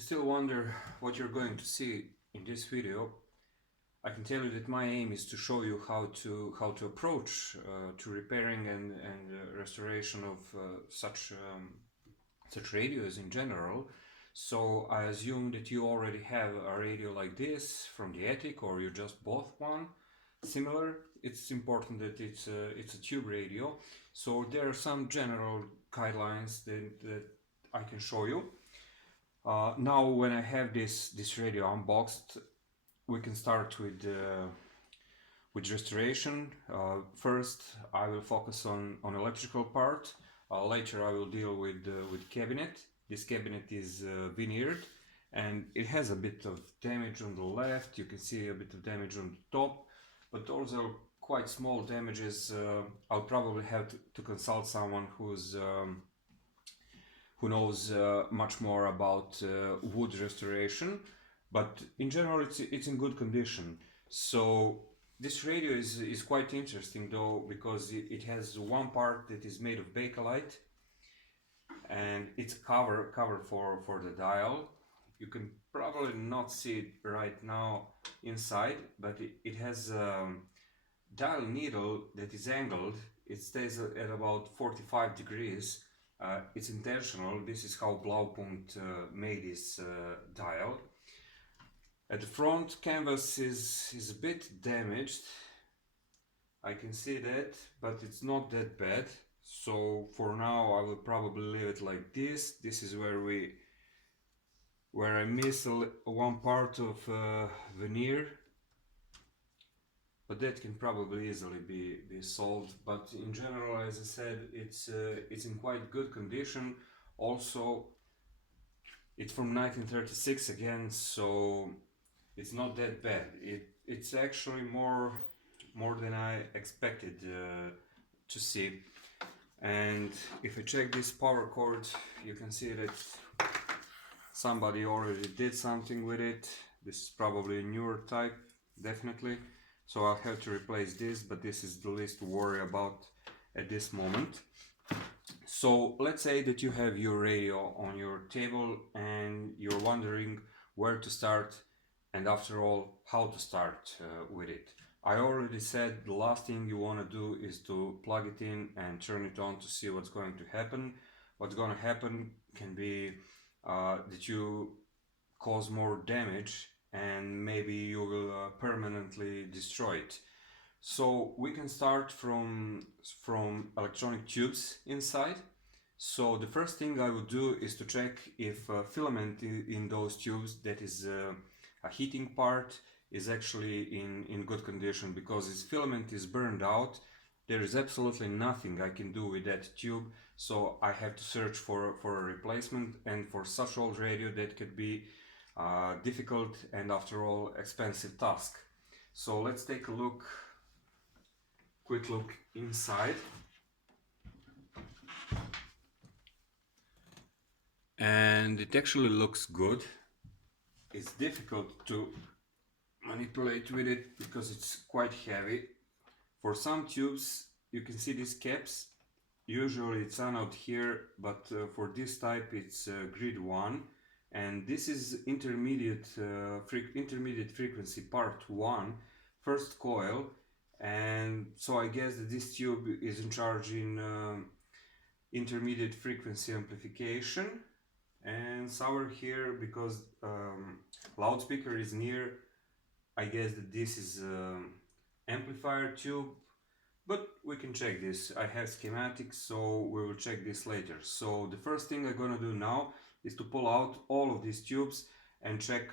you still wonder what you're going to see in this video, I can tell you that my aim is to show you how to approach to repairing and restoration of such radios in general. So I assume that you already have a radio like this from the attic, or you just bought one similar. It's important that it's a tube radio. So there are some general guidelines that I can show you. Now when I have this radio unboxed, we can start with restoration. First I will focus on electrical part. Later I will deal with cabinet. This cabinet is veneered and it has a bit of damage on the left. You can see a bit of damage on the top, but those are quite small damages. I'll probably have to consult someone who knows much more about wood restoration, but in general it's in good condition. So this radio is quite interesting though, because it has one part that is made of bakelite, and it's cover for the dial. You can probably not see it right now inside, but it has a dial needle that is angled. It stays at about 45 degrees. It's intentional. This is how Blaupunkt made this dial. At the front, canvas is a bit damaged. I can see that, but it's not that bad. So for now I will probably leave it like this. This is where I miss one part of veneer, but that can probably easily be solved. But in general, as I said, it's in quite good condition. Also, it's from 1936 again, so it's not that bad. It's actually more than I expected to see. And if I check this power cord, you can see that somebody already did something with it. This is probably a newer type, definitely. So I'll have to replace this, but this is the least to worry about at this moment. So let's say that you have your radio on your table and you're wondering where to start, and after all, how to start with it. I already said the last thing you want to do is to plug it in and turn it on to see what's going to happen. What's going to happen can be that you cause more damage and maybe you will permanently destroy it. So we can start from electronic tubes inside. So the first thing I would do is to check if filament in those tubes, that is a heating part, is actually in good condition, because if filament is burned out, there is absolutely nothing I can do with that tube. So I have to search for a replacement, and for such old radio that could be difficult and after all expensive task. So let's take a quick look inside. And it actually looks good. It's difficult to manipulate with it because it's quite heavy. For some tubes you can see these caps. Usually it's anode here, but for this type it's grid 1, and this is intermediate frequency part 1, first coil. And so I guess that this tube is in charge in intermediate frequency amplification. And somewhere here, because loudspeaker is near, I guess that this is amplifier tube, but we can check this. I have schematics, so we will check this later. So the first thing I'm gonna do now is to pull out all of these tubes and check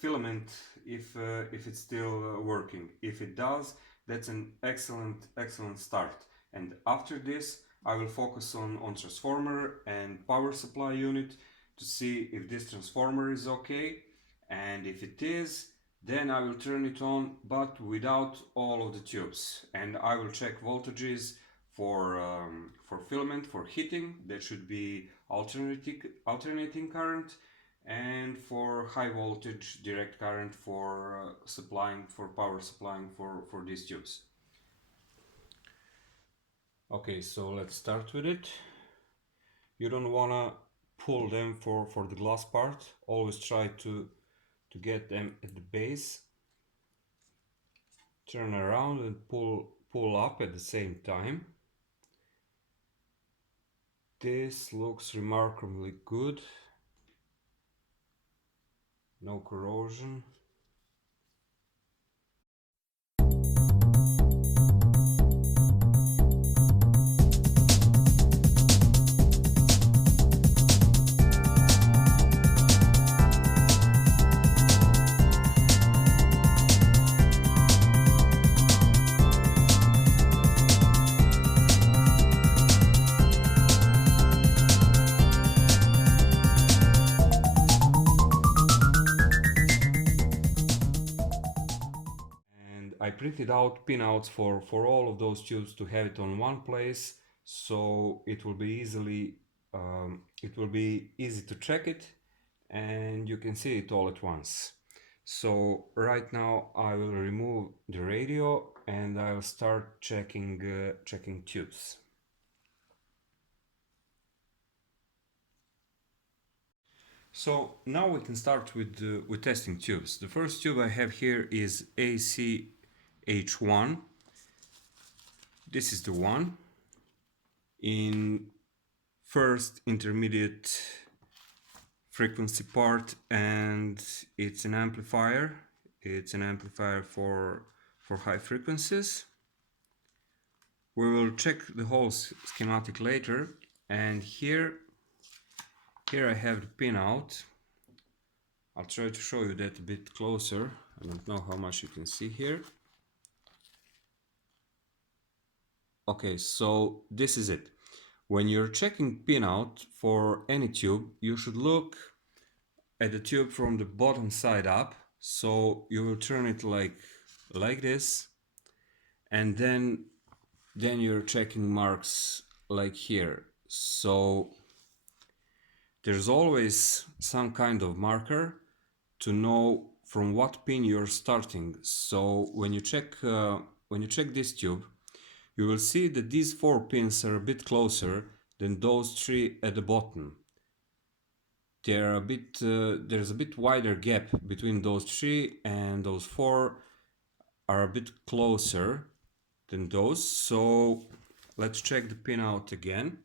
filament if it's still working. If it does, that's an excellent start. And after this I will focus on transformer and power supply unit to see if this transformer is okay, and if it is, then I will turn it on, but without all of the tubes, and I will check voltages for filament, for heating, that should be alternating current, and for high voltage direct current for power supplying for these tubes. Okay, so let's start with it. You don't wanna pull them for the glass part. Always try to get them at the base. Turn around and pull up at the same time. This looks remarkably good. No corrosion. I printed out pinouts for all of those tubes to have it on one place, so it will be easy to check it, and you can see it all at once. So right now I will remove the radio and I'll start checking tubes. So now we can start with testing tubes. The first tube I have here is ACH1. This is the one in first intermediate frequency part, and it's an amplifier. It's an amplifier for high frequencies. We will check the whole schematic later, and here I have the pinout. I'll try to show you that a bit closer. I don't know how much you can see here. Okay, so this is it. When you're checking pinout for any tube, you should look at the tube from the bottom side up. So you will turn it like this, and then you're checking marks like here. So there's always some kind of marker to know from what pin you're starting. So when you check this tube, you will see that these 4 pins are a bit closer than those 3 at the bottom. There's a bit wider gap between those 3, and those 4 are a bit closer than those. So let's check the pinout again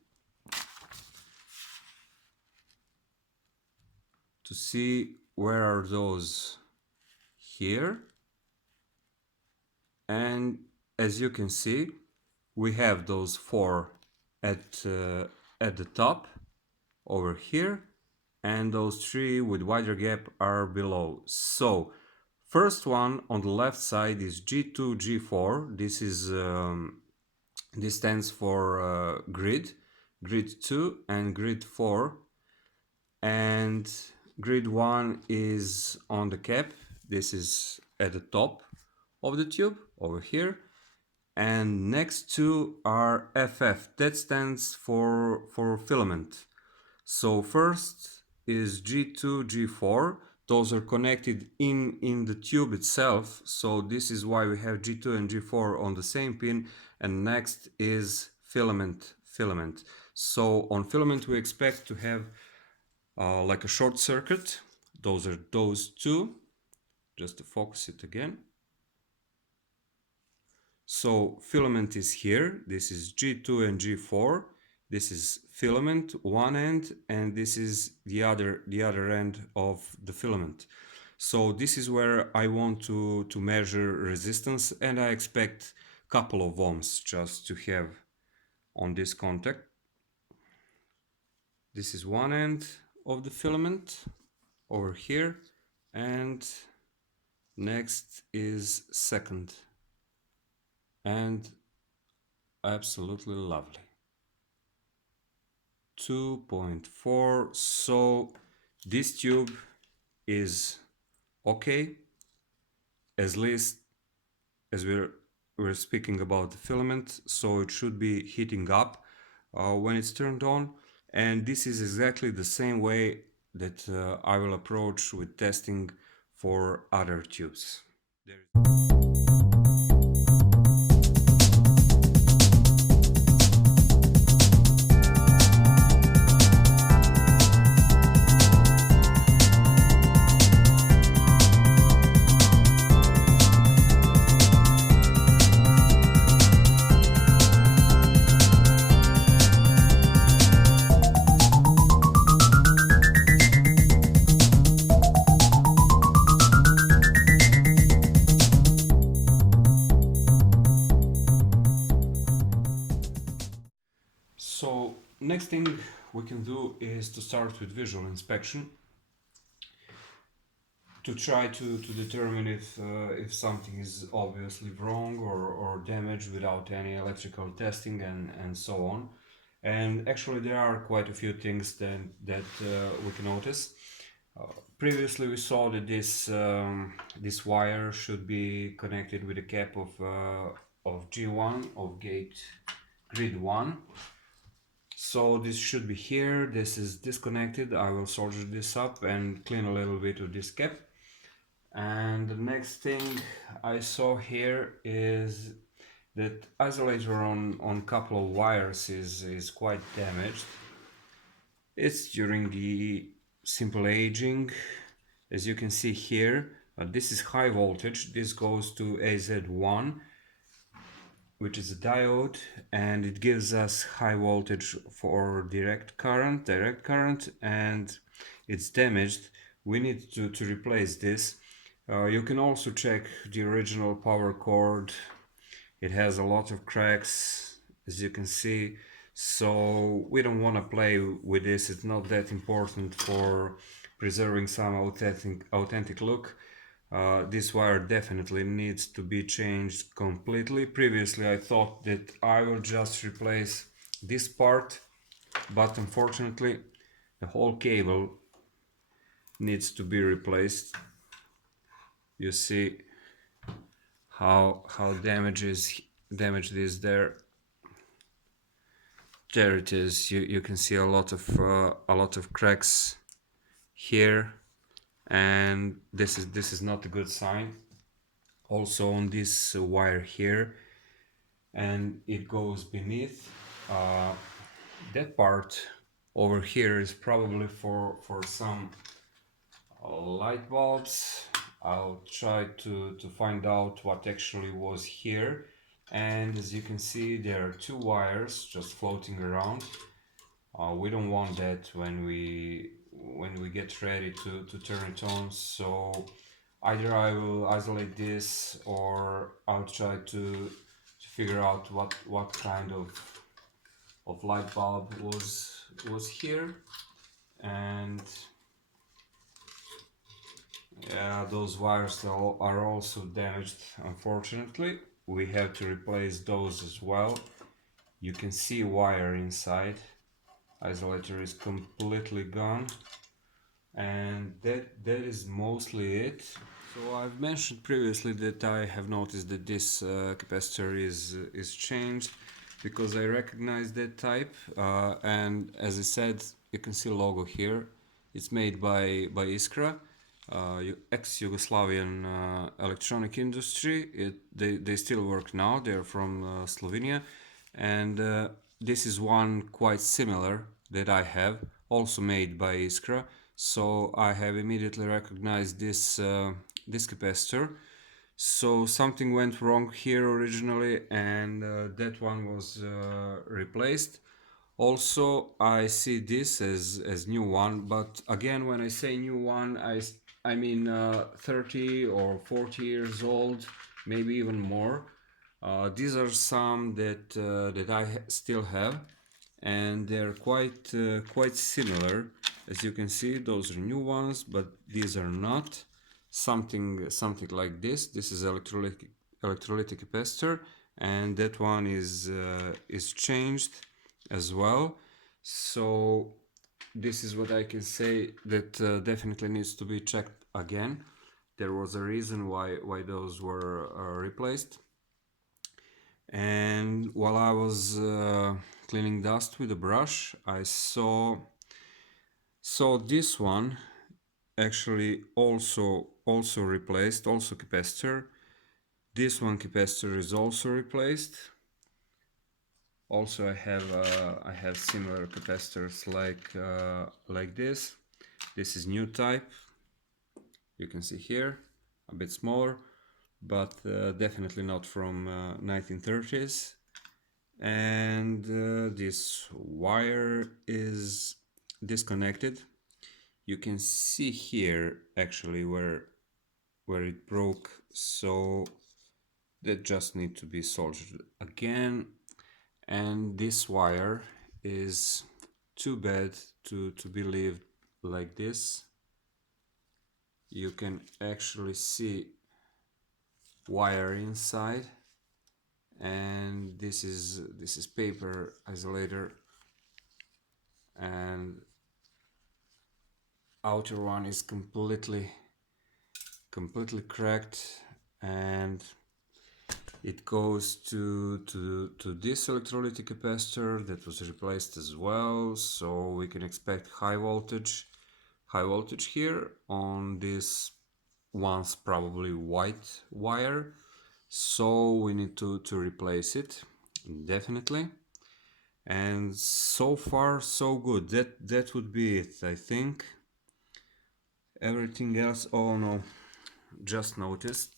to see where are those here. And as you can see, we have those 4 at the top over here, and those 3 with wider gap are below. So first one on the left side is G2, G4. This stands for grid 2 and grid 4, and grid 1 is on the cap. This is at the top of the tube over here, and next 2 are FF. That stands for filament. So first is G2, G4. Those are connected in the tube itself, so this is why we have G2 and G4 on the same pin. And next is filament. So on filament we expect to have like a short circuit. Those are those 2. Just to focus it again. So filament is here. This is G2 and G4. This is filament one end, and this is the other end of the filament. So this is where I want to measure resistance, and I expect a couple of ohms just to have on this contact. This is one end of the filament over here, and next is second, and absolutely lovely. 2.4. So this tube is okay, at least as we're speaking about the filament, so it should be heating up when it's turned on. And this is exactly the same way that I will approach with testing for other tubes. next thing we can do is to start with visual inspection to try to determine if something is obviously wrong or damaged without any electrical testing and so on. And actually there are quite a few things that we can notice. Previously we saw that this wire should be connected with a cap of G1 of gate grid 1. So this should be here. This is disconnected. I will solder this up and clean a little bit of this cap. And the next thing I saw here is that isolator on couple of wires is quite damaged. It's during the simple aging, as you can see here. This is high voltage. This goes to AZ1, which is a diode, and it gives us high voltage for direct current, and it's damaged. We need to replace this. You can also check the original power cord. It has a lot of cracks, as you can see, so we don't want to play with this. It's not that important for preserving some authentic look. This wire definitely needs to be changed completely. Previously I thought that I will just replace this part, but unfortunately the whole cable needs to be replaced. You see how damaged is there. There it is. You can see a lot of cracks here, and this is not a good sign. Also on this wire here, and it goes beneath. That part over here is probably for some light bulbs. I'll try to find out what actually was here. And as you can see, there are two wires just floating around. We don't want that when we get ready to turn it on. So either I will isolate this, or I'll try to figure out what kind of light bulb was here. And yeah, those wires are also damaged, unfortunately. We have to replace those as well. You can see wire inside. Isolator is completely gone, and that is mostly it. So I've mentioned previously that I have noticed that this capacitor is changed, because I recognize that type, and as I said, you can see logo here. It's made by Iskra, ex-Yugoslavian electronic industry. They still work now. They're from Slovenia, and this is one quite similar that I have, also made by Iskra. So I have immediately recognized this capacitor. So something went wrong here originally, and that one was replaced. Also, I see this as new one, but again, when I say new one, I mean 30 or 40 years old, maybe even more. These are some that I still have, and they're quite similar. As you can see, those are new ones, but these are not. Something like this. This is electrolytic capacitor, and that one is changed as well. So this is what I can say that definitely needs to be checked again. There was a reason why those were replaced. And while I was cleaning dust with a brush, I saw this one actually also replaced, also capacitor. This one capacitor is also replaced. Also I have similar capacitors like this. This is new type. You can see here, a bit smaller, but definitely not from 1930s. And this wire is disconnected. You can see here actually where it broke, so that just need to be soldered again. And this wire is too bad to believe like this. You can actually see wire inside, and this is paper isolator, and outer one is completely cracked, and it goes to this electrolytic capacitor that was replaced as well, so we can expect high voltage here on this once probably white wire, so we need to replace it definitely. And so far so good. That would be it, I think. Everything else, oh no, just noticed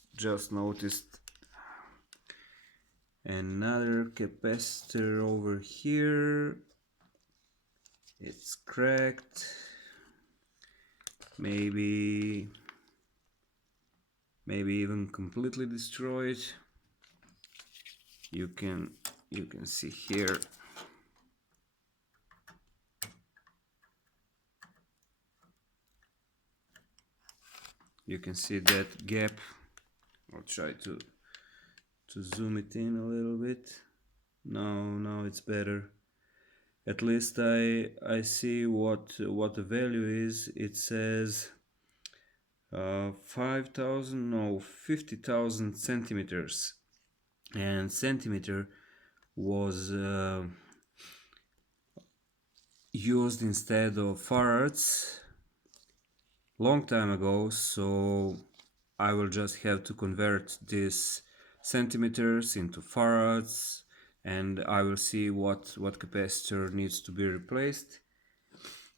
another capacitor over here. It's cracked, maybe even completely destroyed. You can see here. You can see that gap. I'll try to zoom it in a little bit. Now it's better. At least I see what the value is. It says 5,000, no, 50,000 centimeters, and centimeter was used instead of farads long time ago, so I will just have to convert this centimeters into farads, and I will see what capacitor needs to be replaced,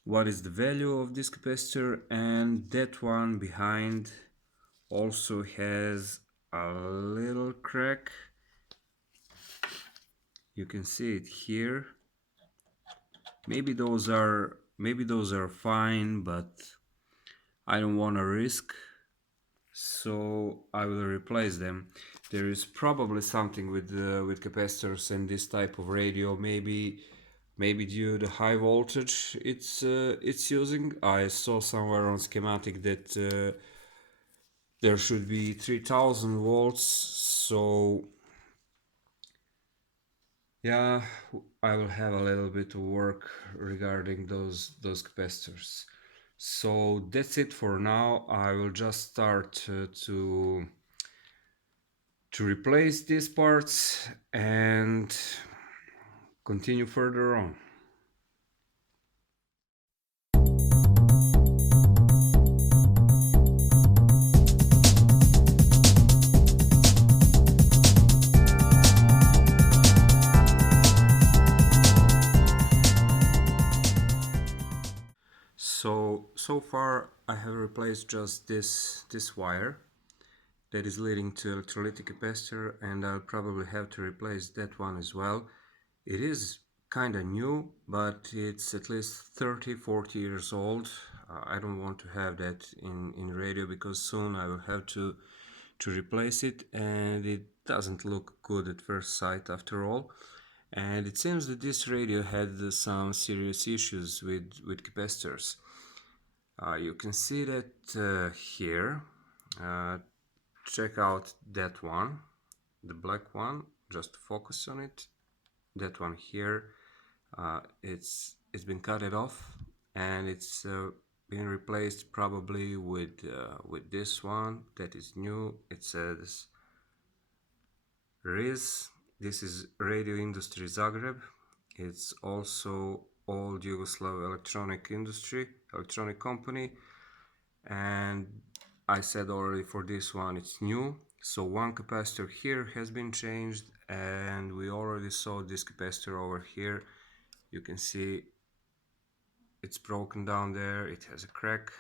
what is the value of this capacitor. And that one behind also has a little crack. You can see it here. Maybe those are fine, but I don't want to risk, so I will replace them. There is probably something with capacitors and this type of radio. Maybe due to high voltage it's using. I saw somewhere on schematic that there should be 3000 volts. So yeah, I will have a little bit of work regarding those capacitors. So that's it for now. I will just start to replace these parts and continue further on. So far I have replaced just this wire that is leading to electrolytic capacitor, and I'll probably have to replace that one as well. It is kinda new, but it's at least 30-40 years old. I don't want to have that in radio, because soon I will have to replace it, and it doesn't look good at first sight after all. And it seems that this radio had some serious issues with capacitors. You can see that here. Check out that one, the black one, just focus on it. That one here, it's been cut it off, and it's been replaced probably with this one that is new. It says RIZ. This is Radio Industry Zagreb. It's also old Yugoslav electronic company, and I said already for this one it's new. So one capacitor here has been changed, and we already saw this capacitor over here. You can see it's broken down there, it has a crack,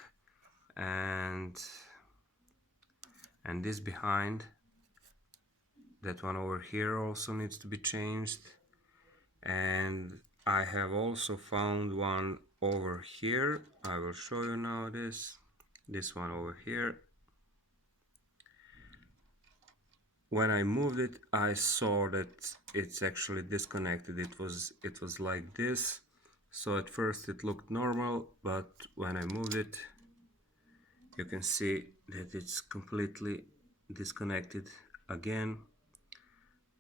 and this behind, that one over here also needs to be changed. And I have also found one over here. I will show you now this one over here. When I moved it, I saw that it's actually disconnected. It was like this. So at first it looked normal, but when I moved it, you can see that it's completely disconnected again.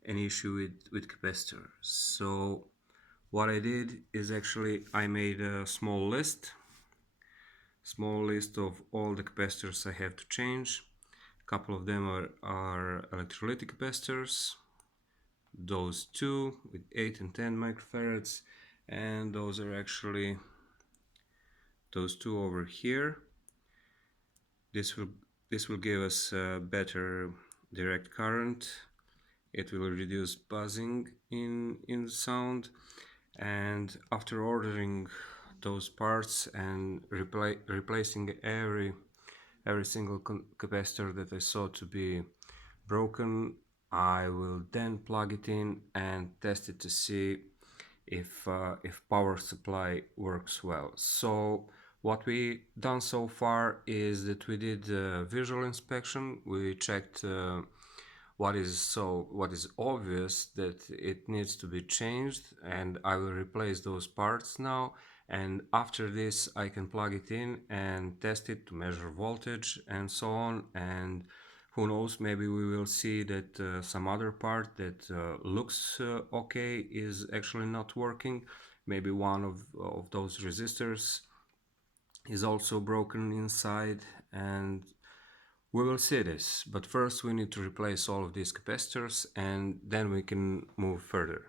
An issue with capacitor. So what I did is actually I made a small list of all the capacitors I have to change. A couple of them are electrolytic capacitors, those two with 8 and 10 microfarads, and those are actually those two over here. This will give us a better direct current. It will reduce buzzing in the sound. And after ordering those parts and replacing every single capacitor that I saw to be broken, I will then plug it in and test it to see if power supply works well. So what we done so far is that we did visual inspection. We checked what is obvious that it needs to be changed, and I will replace those parts now. And after this I can plug it in and test it to measure voltage and so on. And who knows, maybe we will see that some other part that looks okay is actually not working. Maybe one of those resistors is also broken inside, and we will see this. But first we need to replace all of these capacitors, and then we can move further.